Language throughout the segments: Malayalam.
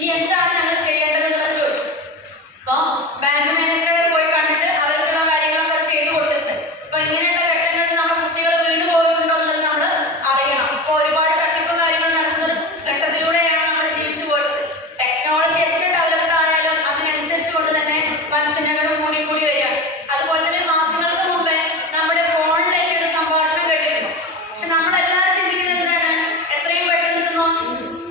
ഇനി എന്താണ് ഞങ്ങൾ ചെയ്യേണ്ടതെന്ന് ചോദിച്ചു. അപ്പോൾ ബാങ്ക് മാനേജറെ പോയി കണ്ടിട്ട് അവർക്കുള്ള കാര്യങ്ങളൊക്കെ ചെയ്തു കൊടുത്തിട്ടുണ്ട്. അപ്പൊ ഇങ്ങനെയുള്ള ഘട്ടങ്ങളിൽ നമ്മുടെ കുട്ടികൾ വീണ് പോയിട്ടുണ്ടോ എന്നുള്ളത് നമ്മൾ അറിയണം. അപ്പോൾ ഒരുപാട് തട്ടിപ്പും കാര്യങ്ങൾ നടക്കുന്ന ഘട്ടത്തിലൂടെയാണ് നമ്മൾ ജീവിച്ചു പോയത്. ടെക്നോളജി എത്ര ഡെവലപ്ഡ് ആയാലും അതിനനുസരിച്ച് കൊണ്ട് തന്നെ വഞ്ചനകളും കൂടി കൂടി വരികയാണ്. അതുപോലെ തന്നെ മാസങ്ങൾക്ക് മുമ്പേ നമ്മുടെ ഫോണിലേക്ക് ഒരു സംഭാഷണം കേട്ടിരുന്നു. പക്ഷെ നമ്മളെല്ലാവരും ചിന്തിക്കുന്നത് എന്താണ്, എത്രയും പെട്ടെന്ന് ഇതൊന്നും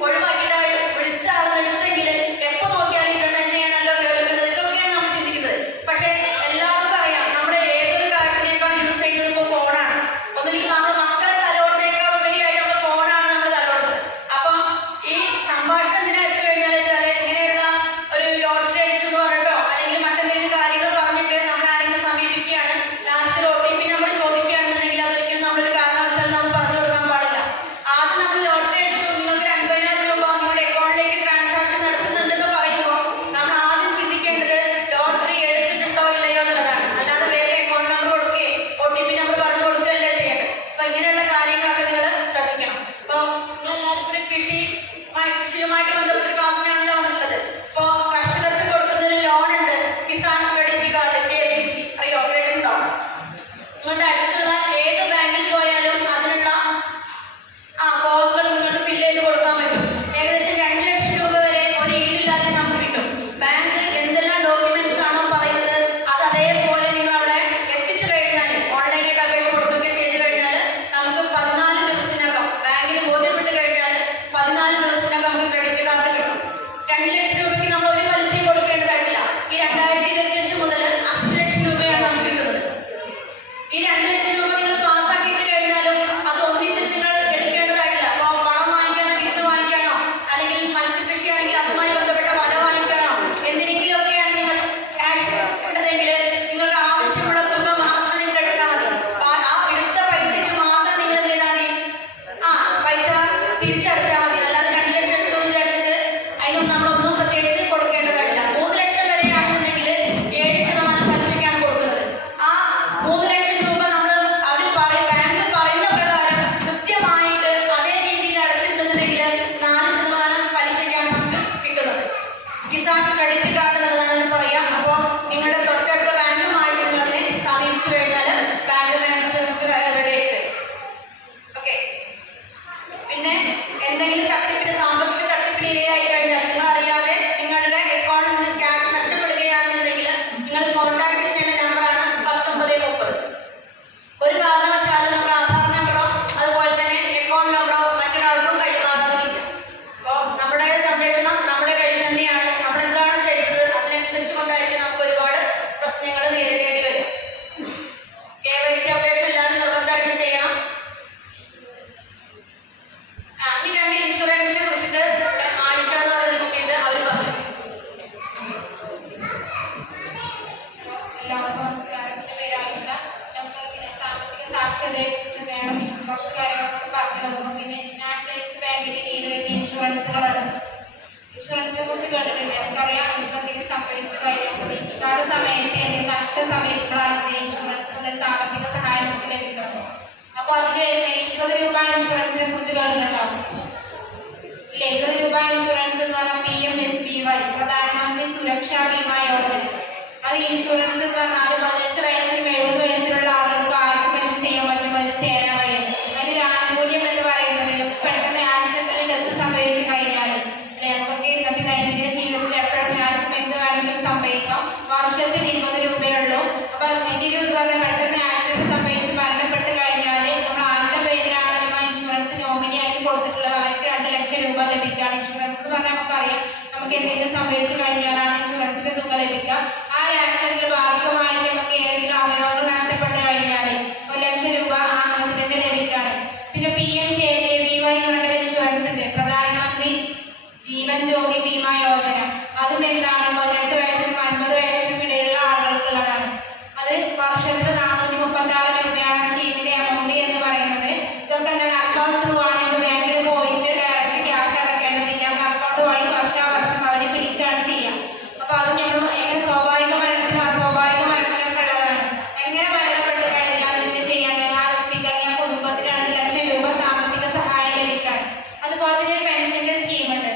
ഒഴിവാക്കിയിട്ട് വിളിച്ച ആളെടുത്തെങ്കിൽ എപ്പോൾ നോക്കിയാലും ഇത് തന്നെയാണല്ലോ കേൾക്കുന്നത്. ഇതൊക്കെയാണ് നമ്മൾ ചിന്തിക്കുന്നത്. പക്ഷെ എല്ലാവർക്കും അറിയാം നമ്മൾ ഏതൊരു കാര്യത്തിനേക്കാൾ യൂസ് ചെയ്യുന്നത് ഇപ്പോൾ ഫോണാണ്. ഒന്നില്ലെങ്കിൽ നമ്മൾ മക്കളെ തലോടുന്നതിനേക്കാൾ ഉപരിയായിട്ട് നമ്മൾ ഫോണാണ് നമ്മൾ തലോടുന്നത്. അപ്പം ഈ സംഭാഷണം എന്തിനാ വെച്ച് കഴിഞ്ഞാൽ ഇങ്ങനെയുള്ള ഒരു ലോട്ടറി അടിച്ചു എന്ന് പറഞ്ഞിട്ടോ അല്ലെങ്കിൽ മറ്റെന്തെങ്കിലും കാര്യങ്ങൾ പറഞ്ഞിട്ട് നമ്മൾ ആരെങ്കിലും സമീപിക്കുകയാണ്, ലാസ്റ്റ് OTP നമ്പർ ചോദിക്കുകയാണെന്നുണ്ടെങ്കിൽ അതൊരിക്കലും നമ്മളൊരു കാരണവശാലും നമ്മൾ പറഞ്ഞു കൊടുക്കാൻ പാടില്ല. ആദ്യം നമ്മൾ ലോട്ടറി അടിച്ചു, നിങ്ങൾക്ക് 50,000 രൂപ നിങ്ങളുടെ അക്കൗണ്ടിലേക്ക് ട്രാൻസാക്ഷൻ നടത്തുന്നുണ്ടെന്ന് പറയുമ്പോൾ നമ്മൾ ആദ്യം ചിന്തിക്കേണ്ടത് ലോട്ടറി എടുത്തിട്ടുണ്ടോ ഇല്ലയോ എന്നുള്ളതാണ്. അല്ലാതെ വേറെ അക്കൗണ്ട് നമ്പർ കൊടുക്കുകയും OTP നമ്പർ പറഞ്ഞു കൊടുക്കുകയല്ലേ ചെയ്യേണ്ടത്. അപ്പൊ ഇങ്ങനെയുള്ള കാര്യങ്ങളൊക്കെ നിങ്ങൾ ശ്രദ്ധിക്കണം. അപ്പോൾ നിങ്ങളെല്ലാവരും കൂടി കൃഷിയുമായിട്ട് ബന്ധപ്പെട്ട ക്ലാസ്സിനാണല്ലോ വന്നിട്ടുള്ളത്. അപ്പോൾ കർഷകർക്ക് കൊടുക്കുന്ന ഒരു ലോൺ ഉണ്ട്, കിസാൻ ക്രെഡിറ്റ് കാർഡ്, KCC. അറിയോ, കേട്ടിട്ടുണ്ടോ? നിങ്ങളുടെ അടുത്തുള്ള ഏത് ബാങ്കിൽ പോയാലും അതിനുള്ള ഫോമുകൾ നിങ്ങൾക്ക് ഫില്ല് ചെയ്ത് കൊടുക്കാൻ പറ്റും. ഏകദേശം 2 ലക്ഷം രൂപ വരെ ഒരു ഈടില്ലാതെ നമുക്ക് കിട്ടും. ബാങ്ക് എന്തെല്ലാം ഡോക്യുമെന്റ്സ് ആണോ പറയുന്നത് അത് അതേപോലെ നിങ്ങൾ അവിടെ എത്തിച്ചു കഴിഞ്ഞാൽ, ഓൺലൈനായിട്ട് അപേക്ഷ കൊടുക്കുകയൊക്കെ ചെയ്ത് കഴിഞ്ഞാൽ നമുക്ക് 14 ദിവസത്തിനകം ബാങ്കിന് ബോധ്യപ്പെട്ട് കഴിഞ്ഞാൽ 14 ദിവസത്തിനകം നമുക്ക് ക്രെഡിറ്റ് കാർഡ് കിട്ടും. 2 ലക്ഷം രൂപയ്ക്ക് നമ്മൾ ഒരു പലിശയും കൊടുക്കേണ്ടതായിട്ടില്ല. ഈ 2025 മുതൽ 5 ലക്ഷം രൂപയാണ് നമുക്ക് കിട്ടുന്നത്. ഈ 2 ലക്ഷം രൂപ നിങ്ങൾ പാസ്സാക്കിയിട്ട് കഴിഞ്ഞാലും അത് ഒന്നിച്ച് നിങ്ങൾ എടുക്കേണ്ടതായിട്ടില്ല. അപ്പോൾ പണം വാങ്ങിക്കാനോ വിത്ത് വാങ്ങിക്കാനോ അല്ലെങ്കിൽ മത്സ്യകൃഷിയാണെങ്കിൽ അതുമായി ബന്ധപ്പെട്ട വല വാങ്ങിക്കാനോ എന്തിനെങ്കിലുമൊക്കെയാണ് നിങ്ങൾ ക്യാഷ് ഉള്ളതെങ്കിൽ നിങ്ങൾക്ക് ആവശ്യമുള്ള തുക മാത്രം നിങ്ങൾ എടുത്താൽ മതി. ആ എടുത്ത പൈസയ്ക്ക് മാത്രം നിങ്ങൾ എന്ത് ചെയ്താൽ മതി, പൈസ തിരിച്ചടച്ചാൽ മതി. അല്ലാതെ 2 ലക്ഷം എടുത്തു എന്ന് വിചാരിച്ചിട്ട് അതിനൊന്നും നമ്മളൊന്നും പ്രത്യേകിച്ച് കൊടുക്കേണ്ടതായിട്ടില്ല. 3 ലക്ഷം വരെയാണെന്നുണ്ടെങ്കിൽ 7% പലിശയ്ക്കാണ് കൊടുക്കുന്നത്. ആ 3 ലക്ഷം രൂപ നമ്മൾ ബാങ്ക് പറയുന്ന പ്രകാരം കൃത്യമായിട്ട് അതേ രീതിയിൽ അടച്ചിട്ടുണ്ടെന്നുണ്ടെങ്കിൽ 4% പലിശയ്ക്കാണ് നമുക്ക് കിട്ടുന്നത്. കിസാൻ ക്രെഡിറ്റ് കാർഡ് എന്നുള്ളതാണ് പറയാം. അപ്പോൾ നിങ്ങളുടെ തൊട്ടടുത്ത ബാങ്കുമായിട്ട് നിങ്ങൾ അതിനെ സമീപിച്ചു കഴിഞ്ഞാൽ ബാങ്ക് മാനേജർ നമുക്ക് റെഡി ആയിട്ട് തരും. ഓക്കെ. പിന്നെ എന്തെങ്കിലും സാമ്പത്തിക തട്ടിപ്പിന് ഇരയായി കഴിഞ്ഞാൽ നിങ്ങൾ അറിയാതെ നിങ്ങളുടെ അക്കൗണ്ടിൽ നിന്ന് ക്യാഷ് നഷ്ടപ്പെടുകയാണെന്നുണ്ടെങ്കിൽ നിങ്ങൾ കോൺടാക്ട് ചെയ്യേണ്ട നമ്പറാണ് 1930. ഒരു കാരണവശാലും നമ്മുടെ ആധാർ നമ്പറോ അതുപോലെ തന്നെ അക്കൗണ്ട് നമ്പറോ മറ്റൊരാൾക്കും കൈമാറാതിരിക്കും. അപ്പോൾ നമ്മുടെ സംരക്ഷണം നമ്മുടെ കയ്യിൽ തന്നെയാണ്. നമ്മൾ എന്താണ് ചെയ്യുന്നത് അതിനനുസരിച്ച് കൊണ്ടായിരിക്കും നമുക്ക് ഒരുപാട് പ്രശ്നങ്ങൾ നേരിടേണ്ടി വരും. KYC അപേക്ഷ എല്ലാവരും നിർബന്ധമായിട്ടും ചെയ്യണം. ഈ 2 ഇൻഷുറൻസിനെ കുറിച്ചിട്ട് ആയിഷ എന്ന് പറയുന്ന കുട്ടിയുണ്ട്, അവർ പറഞ്ഞു. എല്ലാവർക്കും നമസ്കാരം. എൻ്റെ പേര് ആയിഷ. നമുക്ക് സാമ്പത്തിക സാക്ഷരതയെ കുറിച്ച് വേണം കുറച്ച് കാര്യങ്ങളൊക്കെ പറഞ്ഞു തന്നു. പിന്നെ നാഷണലൈസ്ഡ് ബാങ്കിന്റെ കീഴിൽ ഇൻഷുറൻസുകളാണ്. ഇൻഷുറൻസിനെ കുറിച്ച് കേട്ടിട്ടുണ്ട്. നമുക്കറിയാം നമുക്ക് എന്തെങ്കിലും സംഭവിച്ചു കഴിഞ്ഞാൽ പ്രതീക്ഷിക്കാത്ത സമയത്ത് എന്തെങ്കിലും നഷ്ടം സംഭവിക്കുമ്പോഴാണ് ഇൻഷുറൻസ് മുതൽ സാമ്പത്തിക സഹായം നമുക്ക് ലഭിക്കുന്നത്. അപ്പോൾ അതിന് 20 രൂപ ഇൻഷുറൻസിനെ കുറിച്ച് കേട്ടിട്ടുണ്ടാവും. 20 രൂപ ഇൻഷുറൻസ് എന്ന് പറഞ്ഞാൽ PMSBY, പ്രധാനമന്ത്രി സുരക്ഷാ ബീമാ യോജന. അത് ഇൻഷുറൻസ് എന്ന് പറഞ്ഞാൽ 18 വയസ്സിനും 70 വയസ്സിലുള്ള ആളുകൾക്ക് ആർക്കും എന്ത് ചെയ്യാൻ പറ്റും, അത് ചേരാൻ കഴിയും. അതിൻ്റെ ആനുകൂല്യം എന്ന് പറയുന്നത് പെട്ടെന്ന് ആക്സിഡന്റിൽ ഡെത്ത് സംഭവിച്ചു കഴിഞ്ഞാൽ നമുക്കൊക്കെ ഇന്നത്തെ ദൈനംദിന ജീവിതത്തിൽ എപ്പോഴും ആർക്കും എന്ത് വേണമെങ്കിലും സംഭവിക്കാം. വർഷത്തിൽ 20 രൂപയുള്ളൂ. അപ്പൊ 20 രൂപ പെട്ടെന്ന് ആക്സിഡന്റ് സംഭവിച്ച് മരണപ്പെട്ട് കഴിഞ്ഞാൽ നമ്മൾ ആരുടെ പേരിലാണ് ഇൻഷുറൻസ് നോമിനിയായിട്ട് കൊടുത്തിട്ടുള്ളത് അവർക്ക് 2 ലക്ഷം രൂപ ലഭിക്കുകയാണ്. ഇൻഷുറൻസ് എന്ന് പറഞ്ഞാൽ നമുക്കറിയാം നമുക്ക് എന്തെങ്കിലും സംഭവിച്ചു കഴിഞ്ഞാലാണ് ഇൻഷുറൻസിന്റെ തുക ലഭിക്കുക. ആ ആക്സിഡന്റിൽ ഭാഗികമായിട്ട് നമുക്ക് ഏതെങ്കിലും അവയവങ്ങൾ നഷ്ടപ്പെട്ട് കഴിഞ്ഞാൽ 1 ലക്ഷം രൂപ ആ ആക്സിഡന്റ് ലഭിക്കുകയാണ്. പിന്നെ PMJJBY എന്ന് പറഞ്ഞ ഇൻഷുറൻസ് ഉണ്ട്, പ്രധാനമന്ത്രി ജീവൻ ജ്യോതി ബീമാ യോജന. അതും എന്താണ് 18 വയസ്സിനും 50 വയസ്സിനും ഇടയിലുള്ള ആളുകൾക്കുള്ളതാണ്. അത് വർഷത്തിൽ 436 രൂപയാണ് സ്കീമിന്റെ എമൗണ്ട് എന്ന് പറയുന്നത്. ഇതൊക്കെ എന്താണ് അക്കൗണ്ട് ത്രൂ ആണ്. ബാങ്കിൽ പോയിട്ട് ഡയറക്റ്റ് ക്യാഷ് അടക്കേണ്ടതില്ല. അക്കൗണ്ട് വഴി വർഷാവർഷം അവർ പിടിക്കുകയാണ് ചെയ്യുക. അപ്പൊ അത് നമ്മൾ എങ്ങനെ സ്വാഭാവിക മരണത്തിനും അസ്വാഭാവിക മരണത്തിനൊക്കെ ഉള്ളതാണ്. എങ്ങനെ മരണപ്പെട്ട് കഴിഞ്ഞാൽ എന്ത് ചെയ്യാൻ ആ വ്യക്തിക്ക് അല്ലെങ്കിൽ ആ കുടുംബത്തിന് 2 ലക്ഷം രൂപ സാമ്പത്തിക സഹായം ലഭിക്കാൻ. അതുപോലെ തന്നെ പെൻഷന്റെ സ്കീമുണ്ട്.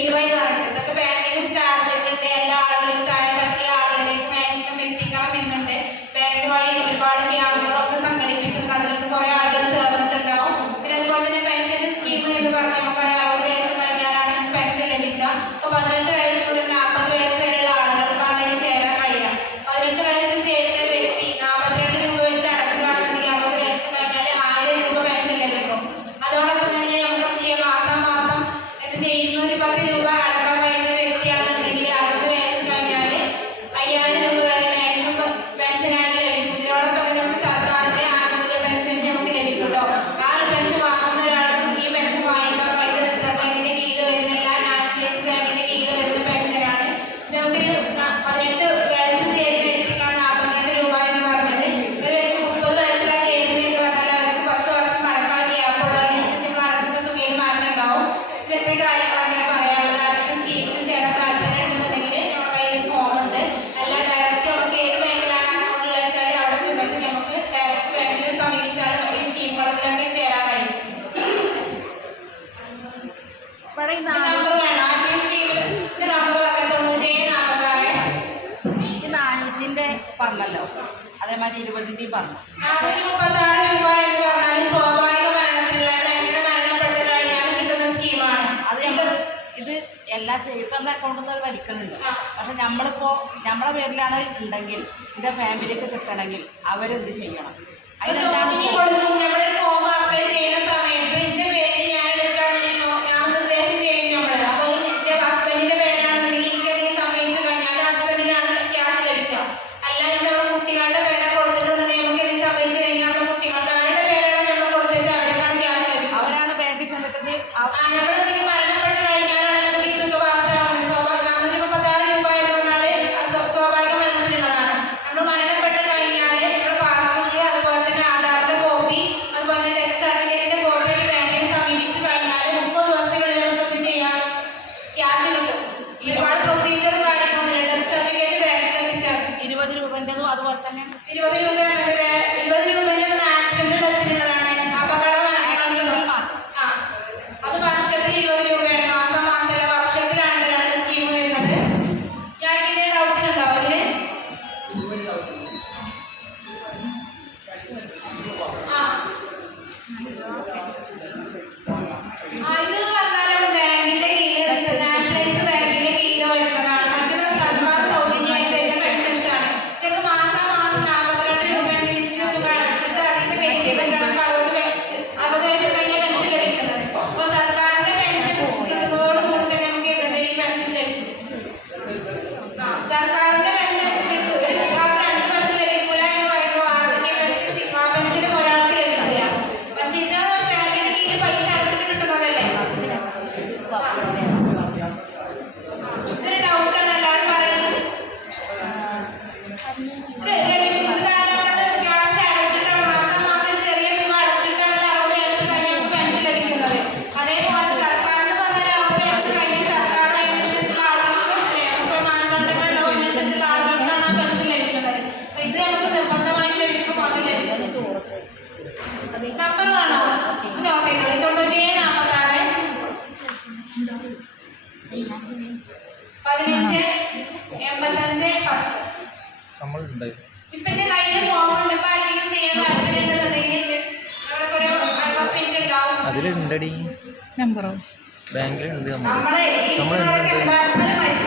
APY എന്ന് പറഞ്ഞിട്ട് ഇതൊക്കെ ബാങ്കിന് ടാർഗറ്റ് ഉണ്ട്. എല്ലാ ആളുകളും താഴെ തട്ടിലുള്ള ആളുകളിലേക്ക് മാക്സിമം എത്തിക്കണം എന്നുണ്ട്. ബാങ്ക് വഴി ഒരുപാട് ക്യാമ്പുകളൊക്കെ സംഘടിപ്പിക്കുന്നത്, അതിലൊക്കെ കുറെ ആളുകൾ ചേർന്നിട്ടുണ്ടാവും. പിന്നെ അതുപോലെ തന്നെ പെൻഷൻ സ്കീം എന്ന് പറഞ്ഞാൽ നമുക്കറിയാം 60 വയസ്സ് കഴിഞ്ഞാലാണ് പെൻഷൻ ലഭിക്കുക. അപ്പോൾ 18 വയസ്സ് മുതൽ 40 വയസ്സ് വരെയുള്ള ആളുകൾക്കാണ് അതിൽ ചേരാൻ കഴിയുക. 18 വയസ്സിൽ ചേരുന്ന വ്യക്തി 42 രൂപ വെച്ച് അടക്കുകയാണെങ്കിൽ 60 വയസ്സ് കഴിഞ്ഞാൽ 1000 രൂപ പെൻഷൻ ലഭിക്കും. അതോടൊപ്പം തന്നെ നമുക്ക് ചെയ്യാം മാസം മാസം എന്ത് ചെയ്യും 210 രൂപ അടക്കാൻ കഴിയുന്ന വ്യക്തിയാണെന്നുണ്ടെങ്കിൽ 60 വയസ്സ് കഴിഞ്ഞാൽ 5000 രൂപ വരെ മാക്സിമം പെൻഷനായി ലഭിക്കും. ഇതിനോടൊപ്പം തന്നെ നമുക്ക് സർക്കാരിന്റെ ആനുകൂല്യ പെൻഷൻ നമുക്ക് ലഭിക്കും കേട്ടോ. ആ ഒരു പെൻഷൻ വാങ്ങുന്ന ഒരാൾക്ക് ഈ പെൻഷൻ വാങ്ങിക്കാൻ കഴിയുന്ന റിസർവ് ബാങ്കിന്റെ കീഴിൽ വരുന്ന എല്ലാ നാഷണലൈസ്ഡ് ബാങ്കിന്റെ കീഴിൽ വരുന്ന പെൻഷനാണ്. നമുക്കൊരു 18 വയസ്സിൽ ചേരുന്ന വ്യക്തിക്കാണ് 42 രൂപ എന്ന് പറഞ്ഞത്. ഒരു വ്യക്തി 30 വയസ്സിലാണ് ചേരുന്നത് എന്ന് പറഞ്ഞാൽ അവർക്ക് 10 വർഷം അടക്കാൻ ഗ്യാപ്പുള്ള അനുസരിച്ച് അടക്കുന്ന തുകയിൽ മാറ്റം ഉണ്ടാവും. ഇന്നത്തെ കാര്യങ്ങൾ അങ്ങനെ പറയാനുള്ളത്. അവർക്ക് സ്കീമിൽ ചേരാൻ താല്പര്യം ഉണ്ടെന്നുണ്ടെങ്കിൽ നമ്മുടെ കയ്യിൽ ഫോം ഉണ്ട്. അല്ല ഡയറക്റ്റ് നമുക്ക് ഏത് ബാങ്കിലാണ് അക്കൗണ്ട് ഉള്ളത് വെച്ചാൽ അവിടെ ചെന്നിട്ട് നമുക്ക് ഡയറക്റ്റ് ബാങ്കിനെ സമീപിച്ചാൽ നമുക്ക് ഈ സ്കീമുകളിലൊക്കെ ചേരാൻ കഴിയും. നമ്പർ വേണം ആദ്യം സ്കീമിൽ നമ്പർ പറഞ്ഞ 9746 ഈ 400-ന്റെ പറഞ്ഞല്ലോ, അതേമാതിരി 20-ന്റെയും പറഞ്ഞു. 436 രൂപ എന്ന് പറഞ്ഞാൽ സ്വാഭാവിക മരണത്തിനുള്ള ഭയങ്കര മരണപ്പെട്ട് കഴിഞ്ഞാൽ കിട്ടുന്ന സ്കീമാണ്. അത് ഇത് എല്ലാ ചെയ്തനമ്മുടെ അക്കൗണ്ടിൽ നിന്ന് വലിക്കുന്നുണ്ട്. പക്ഷെ നമ്മളിപ്പോൾ നമ്മളെ പേരിലാണ് ഉണ്ടെങ്കിൽ എൻ്റെ ഫാമിലിക്ക് കിട്ടണമെങ്കിൽ അവരെന്ത് ചെയ്യണം? അതിനെന്താണ് നമ്മുടെ ഫോം അപ്ലൈ ചെയ്യുന്ന സമയത്ത് ഇതിന്റെ പേര് ഞാൻ എടുക്കുകയാണെങ്കിൽ ഞാൻ നിർദ്ദേശം ചെയ്യും നമ്മള്. അപ്പോൾ എന്റെ ഹസ്ബൻഡിന്റെ പേരാണെന്നുണ്ടെങ്കിൽ എനിക്കത് സമ്മതിച്ചു കഴിഞ്ഞാൽ ഹസ്ബൻഡിനാണ് ക്യാഷ് ലഭിക്കുക. അല്ല നമ്മുടെ കുട്ടികളുടെ പേരെ കൊടുത്തിട്ടുണ്ടെങ്കിൽ നമുക്ക് ഇത് സമ്മതിച്ചു കഴിഞ്ഞാൽ നമ്മുടെ കുട്ടികൾക്ക് അവരുടെ പേരാണ് നമ്മൾ കൊടുത്തേച്ച് അവർക്കാണ് ക്യാഷ് ലഭിക്കുക. അവരാണ് ബാങ്കിൽ ചെന്നിട്ട് നമ്മളെന്തെങ്കിലും മരണപ്പെട്ട് കഴിഞ്ഞാലാണ് നമുക്ക് ഈ തുക പാസ്സാവുന്നത്. 436 രൂപ എന്ന് പറഞ്ഞാൽ സ്വാഭാവിക മരണത്തിനുള്ളതാണ്. നമ്മൾ മരണപ്പെട്ട് കഴിഞ്ഞാൽ നമ്മുടെ പാസ്ബുക്ക്, അതുപോലെ തന്നെ ആധാറിന്റെ കോപ്പി, അതുപോലെ തന്നെ ഡെത്ത് സർട്ടിഫിക്കറ്റിന്റെ കോപ്പി ആയിട്ട് ബാങ്കിനെ സമീപിച്ചു കഴിഞ്ഞാൽ 30 ദിവസത്തിനുള്ളിൽ നമുക്ക് എന്ത് ചെയ്യാം? ക്യാഷ് കിട്ടും. ഒരുപാട് പ്രൊസീജിയർ കാര്യങ്ങളൊന്നുമില്ല. ഡെത്ത് സർട്ടിഫിക്കറ്റ് ബാങ്കിൽ എത്തിച്ചാൽ 20 രൂപൻ്റെതും അതുപോലെ തന്നെ 20 രൂപയാണ്. 20 രൂപന്റെ ആക്സിഡന്റ് ഡെത്തിനുള്ളതാണ്. അപകട അത് വർഷത്തിൽ 20 രൂപയാണ്. മാസം മാസമല്ല, വർഷത്തിലാണ് 2 സ്കീം വരുന്നത്. ഞാൻ ഇതിന്റെ ഡൗട്ട്സ് ഉണ്ടാവും അതില്. ഇത് പറഞ്ഞാൽ ബാങ്കിന്റെ കീഴിൽ നാഷണലൈസ്ഡ് ബാങ്കിന്റെ കീഴിൽ വരുന്നതാണ്. മറ്റൊരു സർക്കാർ സൗജന്യമായിട്ട് വരുന്ന പെൻഷൻസ് ആണ്. ഇതൊക്കെ മാസം മാസം 42 രൂപയാണ് നിശ്ചിത തുക അടച്ചിട്ട് അതിന്റെ പൈസ നമുക്ക് 60 വയസ്സ് കഴിഞ്ഞ പെൻഷൻ ലഭിക്കുന്നത്. അപ്പോൾ സർക്കാരിന്റെ പെൻഷൻ കിട്ടുന്നതോടുകൂടി തന്നെ നമുക്ക് എന്തുണ്ട് ഈ പെൻഷൻ ലഭിക്കും. സർക്കാരിന്റെ പെൻഷൻ കിട്ടും. 2 പെൻഷൻ ലഭിക്കൂല എന്ന് പറയുമ്പോൾ ആദ്യത്തെ പെൻഷൻ ആ പെൻഷനും ഒരാൾക്ക് ലഭിക്കില്ല. പക്ഷെ ഇതാണ് ബാങ്കിന്റെ കീഴിൽ പൈസ അടച്ചിട്ട് കിട്ടുന്നതല്ലേ. ഇതൊരു ഡൗട്ടാണ് എല്ലാവരും പറയുന്നത്. ക്യാഷ് അടച്ചിട്ടാണ് മാസം മാസം ചെറിയ തുക അടച്ചിട്ടാണ് 60 വയസ്സ് കഴിഞ്ഞ് നമുക്ക് പെൻഷൻ ലഭിക്കുന്നത്. അതേപോലെ സർക്കാരിന് പറഞ്ഞാൽ 60 വയസ്സ് കഴിഞ്ഞ് സർക്കാർ അതിനനുസരിച്ചുള്ള ആളുകൾക്ക് നമുക്ക് മാനദണ്ഡങ്ങൾ ഉണ്ടാവും. അതിനനുസരിച്ചുള്ള ആളുകൾക്കാണ് ആ പെൻഷൻ ലഭിക്കുന്നത്. അപ്പൊ ഇത് നമുക്ക് നിർബന്ധമായിട്ട് ലഭിക്കും. അത് ലഭിക്കും. നമ്പർ കാണോ? നോട്ട് ചെയ്തോളൂ. 9746 15 85 10. ഇപ്പൊ എന്റെ കയ്യിൽ ഫോം ഉണ്ട്. ഇപ്പൊ ആരെങ്കിലും ചെയ്യാൻ താല്പര്യമുണ്ടെന്നുണ്ടെങ്കിൽ അവിടെ കുറെ പിൻ ഉണ്ടാവും. അതിലുണ്ടടി നമ്പറോ ബാങ്കിലുണ്ട് നമ്മളെ